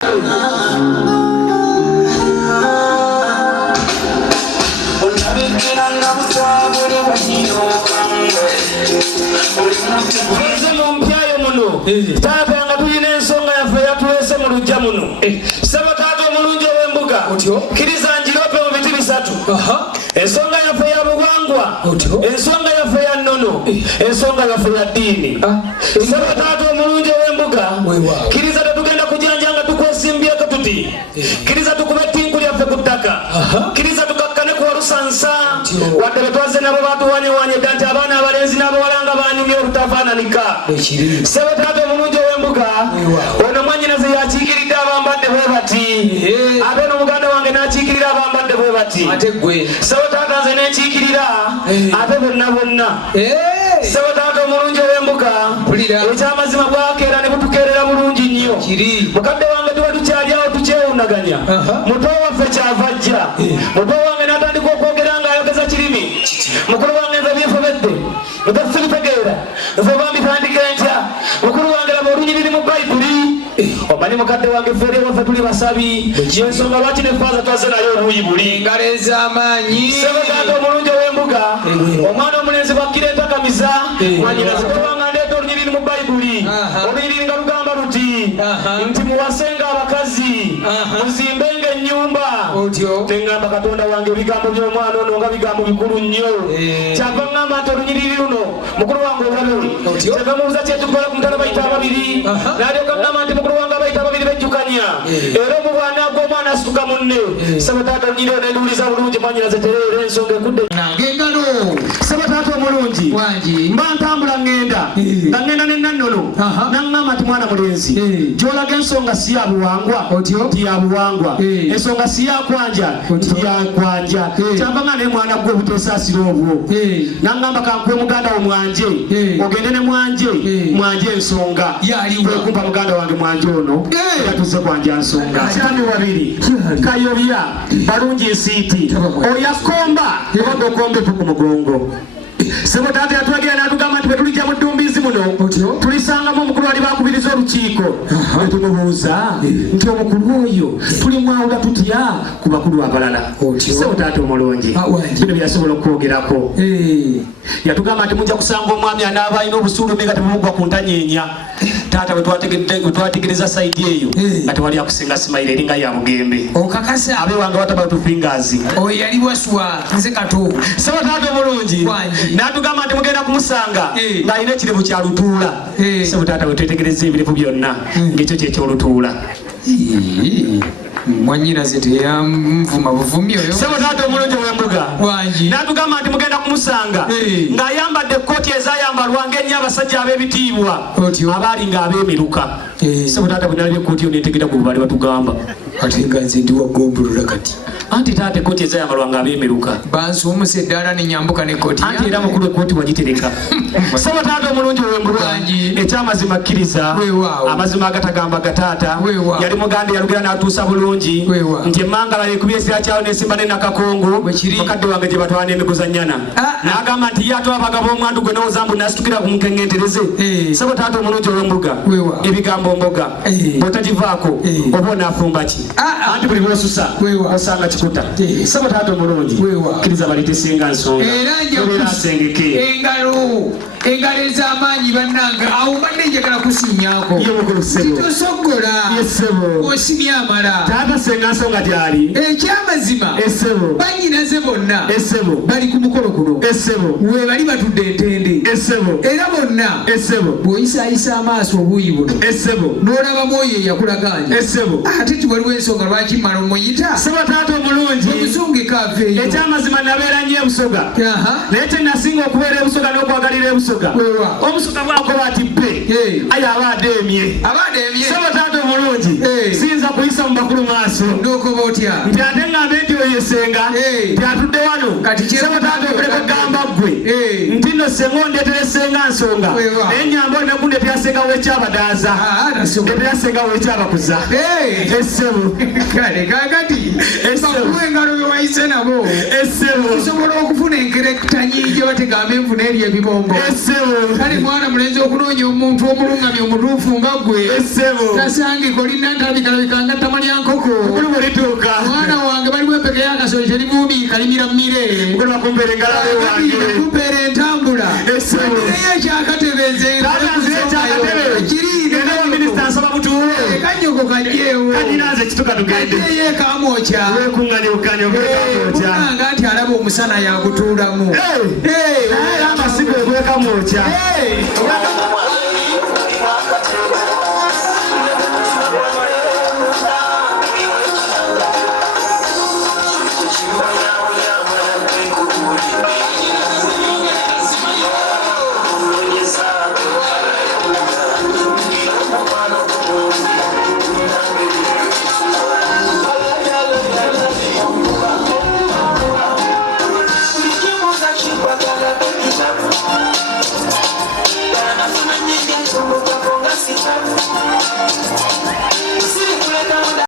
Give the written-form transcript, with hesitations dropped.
Taata nga tulina ensonga yaffe yatuleese mu luggya muno. Ssabataata omulungi ow'embuga kkiriza ngirope mu biti bisatu. Ensonga yaffe ya buwangwa, ensonga yaffe ya nnono, ensonga yaffe ya ddiini. Ssabataata omulungi ow'embuga kkiriza tetugenda kujanja nga tukwesimbyeko tuti. Kkiriza tukube ettinku lyaffe ku ttaka. Kkiriza tukakkane ku walusansa wadde betwaze nabo batuwanyewanye dda nti abaana abalenzi n'abawala nga banyumye olutafaananika. Ssabataata omulungi ow'embuga ono mwannyinaze yakiikiridde abambadde bwe bati ate n'omuganda wange n'akiikirira abambadde bwe bati. Ssabataata nze n'ekiikirira ate bonna. Ssabataata omulungi ow'embuga ekyamazima bwakeera ne butukeerera bulungi nnyo. Mukadde wange tuba tukyali awo tukyewunaganya. Muto waffe kyava ajja. Muto wange n'atandika okwogera ng'ayogeza kirimi. Mukulu wange nze byefobedde nze sibitegeera nze bambitandika entya. Mukulu wange laba olunyiriri mu Bayibuli. Omanyi mukadde wange ffe eri waffe tuli basabi. Ensonga lwaki ne faaza twaze nayo oluuyi buli. Engalo ez'amaanyi. Ssabataata omulungi ow'embuga omwana omulenzi bwakkira entakamiza mwannyinaze tobanga ndeeta olunyiriri mu Bayibuli. Olunyiriri nga lugamba luti nti muwasenga abakazi muzimbenga ennyumba. Teŋŋamba Katonda wange ebigambo by'omwana ono nga bigambo bikulu nnyo. Kyava ŋŋamba nti olunyiriri luno mukulu wange olabe kyava mubuuza kyetukola ku mutala bayita ababiri n'alyoka ŋŋamba nti mukulu wange abayita ababiri bejjukanya era omubwana gw'omwana asituka munne. Ssabataata olunyiriri ono enduuliza bulungi mwannyinaze tereera ensonga ekudde ng'engalo. Ssabataata omulungi mba ntambula ŋŋenda nga ŋŋenda n'ennannono naŋŋamba nti mwana mulenzi gy'olaga ensonga si ya buwangwa ti ya buwangwa, ensonga si ya kwanja ti ya kwanja. Kyava nga naye mwana gwe obuteesaasira obwo naŋŋamba kankuwe muganda wo mwanje ogende ne mwanje ensonga kwekumpa muganda wange mwanje ono yatuze kwanja nsonga. Kyami wabiri kayobya balungi nsiiti oyakomba oba okombepo ku mugongo. Ssabataata yatulagira n'atugamba nti bwe tulijja mu ddumbiizi muno tulisangamu omukulu ali bakubiriza olukiiko. Ne tumubuuza nti omukulu oyo tulimwawula tutya ku bakulu abalala. Ssabataata omulungi bino byasobola okwogerako. Yatugamba nti mujja kusanga omwami anaaba alina obusuulumi nga temubugwa ku ntanyeenya. Taata bwe twategereza sayidi eyo nga tewali akusinga Simayiri eringa ya Mugembe. Okakasa abe wange wataba tufingaazi oyo yali waswa nze kato. Ssabataata omulungi n'atugamba nti mugenda kumusanga ng'alina ekirivu kya lutuula. Ssabataata bwe twetegereza ebirivu byonna ng'ekyo kyekyolutuula. Mwannyinaze teyamvuma buvumi oyo. Ssabataata omulungi ow'embuga n'atugamba nti mugenda kumusanga ng'ayambadde ekkooti ezaayambalwa ng'ennyo abasajja ab'ebitiibwa abaali ng'abeemiruka. Ssabataata bwe nalabye ekkooti yo neetegera ku bubali batugamba ate nga nze ndi wagombolola kati. Anti taata ekkooti ezaayambalwa ng'abeemiruka bansuumuse eddaala ne nyambuka n'ekkooti anti era mukulu ekkooti wagitereka. Ssabataata omulungi ow'embuga ekyamazima kkiriza amazima agatagamba gataata yali muganda yalugera n'atuusa bulungi nti emmangala yekubya esira kyawo n'esimba ne Nakakongo mukadde wange gye batwala n'emiguzannyana n'agamba nti ye atwala abagabo omwandu gwe n'owozambu n'asitukira ku mukengentereze. Ssabataata omulungi ow'embuga ebigambo mboga bw'otagivaako oba onaafumba ki anti buli bw'osusa osanga kikuta. Ssabataata omulungi kkiriza balitesenga nsonga obeera asengeke engalo ez'amaanyi bannanga awo mbadde njagala kusinyaako tosoggola osimya amala. Taata senga nsonga gyali ekyamazima bannyinaze bonna bali ku mukolo guno we bali batudde entende era bonna bw'oyisaayisa amaaso obuuyi buno n'olabamu oyo eyakulaganya ate tiwaliwo ensonga lwaki mmala omuyita. Ssabataata omulungi omusungeko aveeyo ekyamazima nabeera nnyo ebusoga naye kyenasinga okubeera ebusoga n'okwagalira ebusoga omusoga bwakoba ati bbe aye aba adeemye. Ssabataata omulungi siyinza kuyisa mu bakulu maaso n'okoba otya nti ate ŋŋambe nti oyo esenga nti atudde wano ssebo kati ssebo taata okuleka gamba ggwe nti nno senga ondeetera essenga nsonga naye nyamba olina kundeetera senga w'ekyabadaaza ndeetera senga w'ekyabakuza essebo kale kakati bakuwa engalo bye wayise nabo essebo tusobola okufuna enkerekta nyingi bategamba enfuna eri ebibongo essebo kale mwana mulenzi okunoonya omuntu omulungamya omutuufu nga ggwe essebo tasangika olina ntabikalabikanga ttama lya nkoko buli bwelituuka mwana wange balimu empeke y'akasoli terivumbi kalimira mmire mukulu bakumpeera engalabe wange kumpeera entambula eyo minisita nsaba mutuule kanyoko kajjeewo kaninaze ekituka tugende kajjeeyo ekamwokya wekunganya okukanya ogekamwokya kunanga nti alaba omusana yagutuulamu amasigo ogwekamwokya